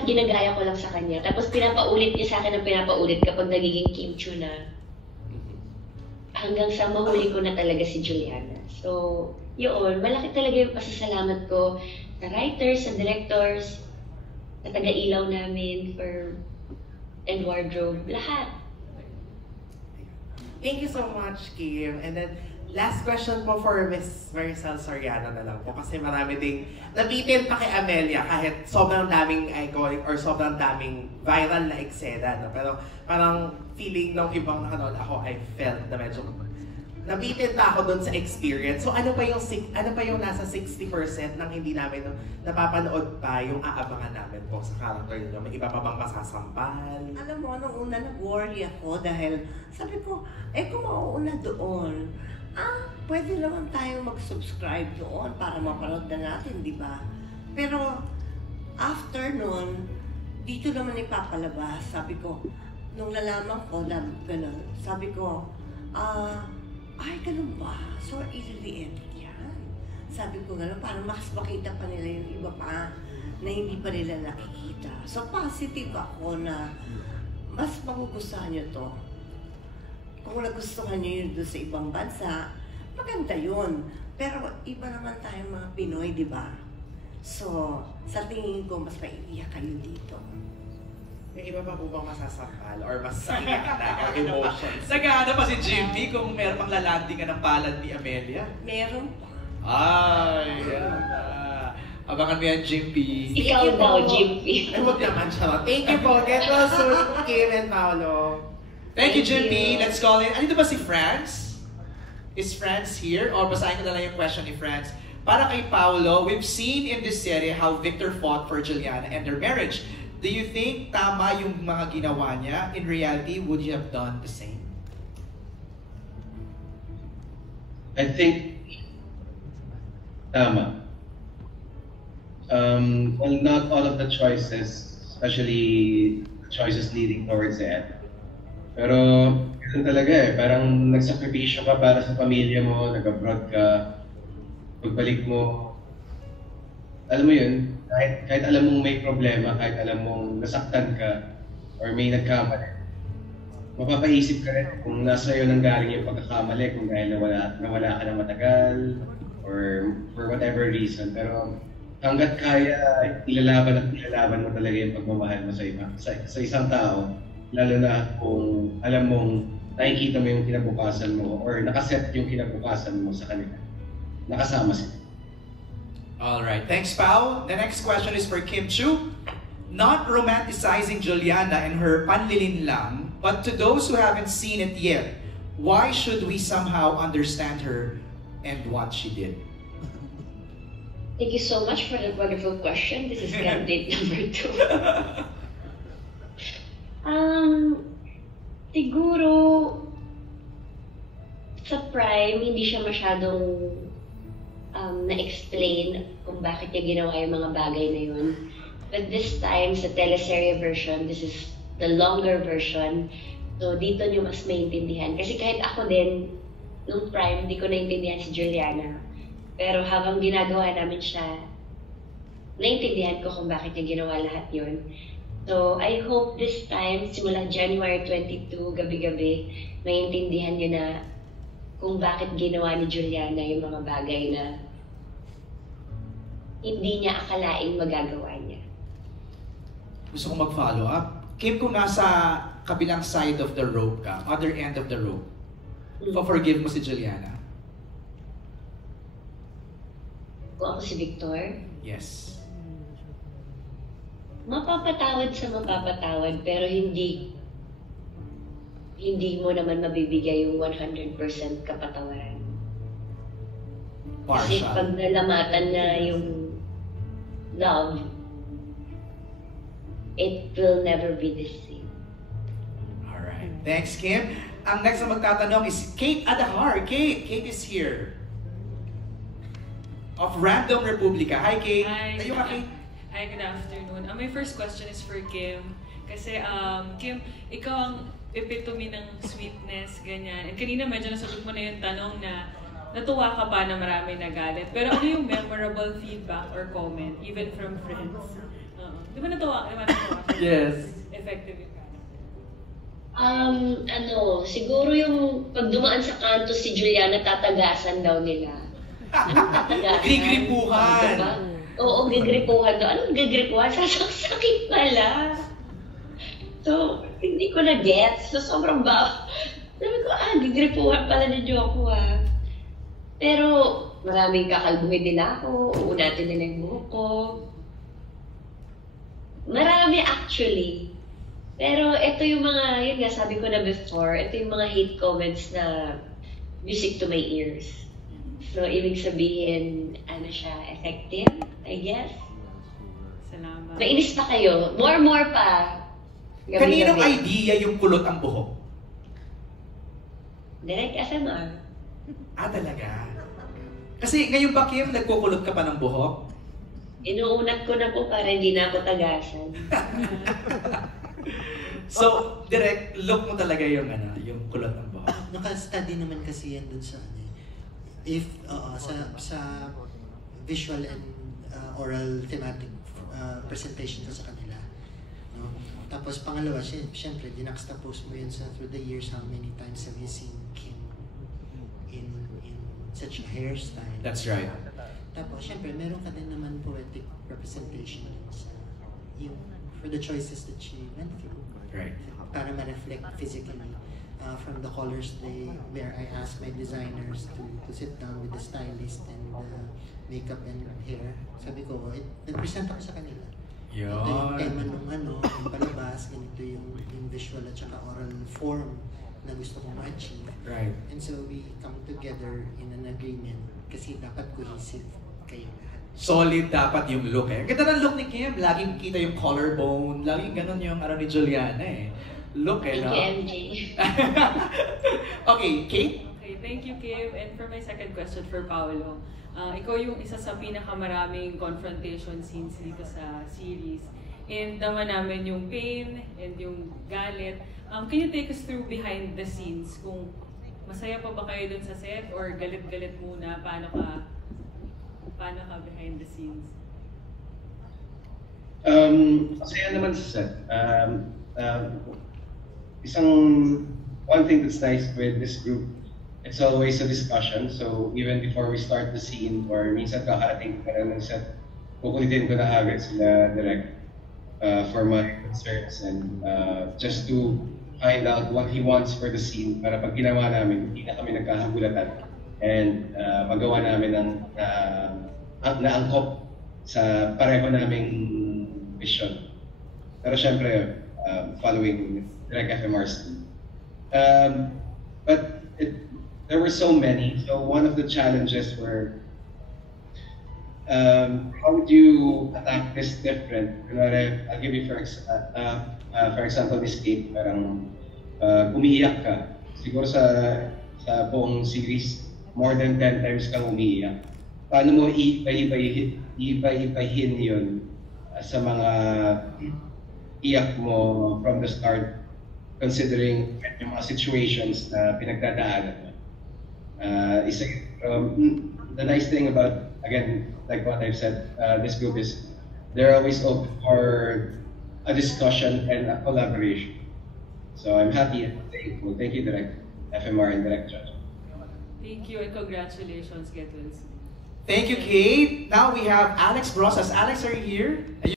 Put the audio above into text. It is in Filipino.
ginagaya ko lang sa kanya. Tapos pinapaulit niya sa akin ng pinapaulit kapag nagiging kimchi na hanggang sa mahuli ko na talaga si Juliana. So, yun, malaki talaga yung pasasalamat ko sa writers, sa directors, sa taga-ilaw namin, and wardrobe, lahat. Thank you so much, Kim. And then, last question po for Miss Maricel Soriano na lang po kasi marami ding nabitin pa kay Amelia kahit sobrang daming iconic or sobrang daming viral na eksena. No? Pero parang feeling ng ibang nakanood ako, I felt na medyo nabitin pa ako dun sa experience. So ano pa yung nasa 60% ng hindi namin napapanood pa yung aabangan namin po sa character niyo? May iba pa bang masasampal? Alam mo, nung una nag-worry ako dahil sabi ko, kung mauuna doon, pwede naman tayong mag-subscribe doon para mapanood na natin, di ba? Pero after nun, dito naman ipapalabas. Sabi ko, nung nalaman ko na gano'n, sabi ko, ay, ganun ba? So, ililiit yan. Sabi ko gano'n, para mas makita pa nila yung iba pa na hindi pa nila nakikita. So, positive ako na mas magugustuhan nyo to. Kung nagustuhan nyo yun doon sa ibang bansa, maganda yun. Pero iba naman tayong mga Pinoy, di ba? So, sa tingin ko, mas maiiyak kayo dito. May iba pa po bang masasampal or mas iyak na or emotions? Nag-aano pa si Jimpy kung meron pang lalanding ka ng palad ni Amelia? Meron pa. Ay, yan na. Abangan mo yan, Jimpy. Ikaw daw, Jimpy. Ay, huwag naman siya. Thank you po. Get well soon, Kim and Paolo. Thank you, Jimpy. Let's call in. Andito ba si Franz? Is Franz here? Or basahin ko na lang yung question ni Franz. Para kay Paolo, we've seen in this series how Victor fought for Juliana and their marriage. Do you think tama yung mga ginawa niya? In reality, would you have done the same? I think tama. Well, not all of the choices, especially choices leading towards the end. Pero ganun talaga parang nagsakripisyo ka para sa pamilya mo, nag-abroad ka, pagbalik mo, alam mo yun, kahit alam mong may problema, kahit alam mong nasaktan ka, or may nagkamali, mapapaisip ka rin kung nasa iyo nang galing yung pagkakamali, kung dahil nawala ka ng matagal, or for whatever reason. Pero hanggat kaya, ilalaban mo talaga yung pagmamahal mo sa iba, sa isang tao, lalo na kung alam mong nakikita mo yung kinabukasan mo, or nakaset yung kinabukasan mo sa kanila, nakasama sila. Alright, thanks Pao. The next question is for Kim Chu. Not romanticizing Juliana and her panlilin lang, but to those who haven't seen it yet, why should we somehow understand her and what she did? Thank you so much for that wonderful question. This is candidate number 2. Siguro, sa Prime, hindi siya masyadong na-explain kung bakit niya ginawa yung mga bagay na yun. But this time, sa teleserye version, this is the longer version. So, dito niyo mas maintindihan. Kasi kahit ako din, nung Prime, hindi ko naintindihan si Juliana. Pero habang ginagawa namin siya, naintindihan ko kung bakit niya ginawa lahat yun. So, I hope this time, simula January 22, gabi-gabi, maintindihan niyo na kung bakit ginawa ni Juliana yung mga bagay na hindi niya akalaing magagawa niya. Gusto kong mag-follow up. Kim, kung nasa kabilang side of the rope ka, other end of the rope, forgive mo si Juliana? Kung ako si Victor? Yes. Mapapatawad sa mapapatawad, pero hindi mo naman mabibigay yung 100% kapatawaran. Kasi Partial. pag nalamatan na yung love, it will never be the same. Alright. Thanks, Kim. Ang next na magtatanong is Kate Adahar. Kate is here. Of Random Republica. Hi, Kate. Hi. Tayo ka, Kate. Hi, good afternoon. My first question is for Kim. Kasi, Kim, ikaw ang epitome ng sweetness, ganyan. And kanina medyo nasagot mo na yung tanong na natuwa ka ba na marami nagalit. Pero ano yung memorable feedback or comment, even from friends? Di ba natuwa? Di ba natuwa siya? Yes. Effective yung gano'n. Siguro yung pag dumaan sa kanto si Juliana, tatagasan daw nila. Anong tatagasan? Grigripuhan. Diba? Oo, gagripuhan daw. Anong gagripuhan? Sasaksakin pala. So, hindi ko na-gets. So, sobrang ba. Sabi ko, gagripuhan pala ni Joko Pero, maraming kakalbuhin nila ako. Uunatin nila yung buhok ko. Marami actually. Pero ito yung mga, yun nga sabi ko na before, ito yung mga hate comments na music to my ears. So, ibig sabihin, siya, effective, I guess. Salamat. Nainis pa kayo. More pa. Kaninong idea yung kulot ang buhok? Direct FMR. Talaga? Kasi ngayon ba, Kim, nagkukulot ka pa ng buhok? Inuunat ko na po para hindi na ako tagasan. So, direct look mo talaga yung yung kulot ng buhok. Naka-study naman kasi yan dun sa if sa visual and oral thematic presentation ko sa kanila. No? Tapos pangalawa, syempre, dinaxtapose mo yun through the years, how many times have you seen Kim in such a hairstyle. That's right. Tapos, syempre, meron ka din naman poetic representation yung for the choices that she went through. Right. Para ma-reflect physically from the colors where I asked my designers to sit down with the stylist and makeup and hair. Sabi ko, nag-present ako sa kanila. Yun. Ito yung tema nung yung palabas, ganito yung visual at saka oral form na gusto kong ma-achieve. Right. And so we come together in an agreement kasi dapat cohesive kayo lahat. Solid dapat yung look eh. Ang ganda ng look ni Kim. Laging kita yung collarbone. Laging ganun yung ni Juliana eh. Look eh, no? Thank you, MJ. Okay, Kate? Okay, thank you, Kim. And for my second question for Paolo, ikaw yung isa sa pinakamaraming confrontation scenes dito sa series. And dama namin yung pain and yung galit. Can you take us through behind the scenes? Kung masaya pa ba kayo dun sa set or galit-galit muna? Paano ka behind the scenes? Masaya naman sa set. One thing that's nice with this group, it's always a discussion. So even before we start the scene or minsan kakarating ka na ng set, kukulitin ko na agad sila direct for my concerns and just to find out what he wants for the scene para pag ginawa namin, hindi na kami nagkahagulatan and magawa namin ng naangkop sa pareho naming vision. Pero syempre, following direct FMR scene. But there were so many. So one of the challenges were how would you attack this different? I'll give you for example this Kate, parang umiiyak ka. Siguro sa buong series, more than 10 times kang umiiyak. Paano mo iba-ibahin yun sa mga iyak mo from the start, considering yung mga situations na pinagdadaanan mo. The nice thing about, again, like what I've said, this group is they're always open for a discussion and a collaboration. So I'm happy and thankful. Thank you, Direct FMR and Direct Judge. Thank you and congratulations, get well soon. Thank you, Kate. Now we have Alex Brosas. Alex, are you here?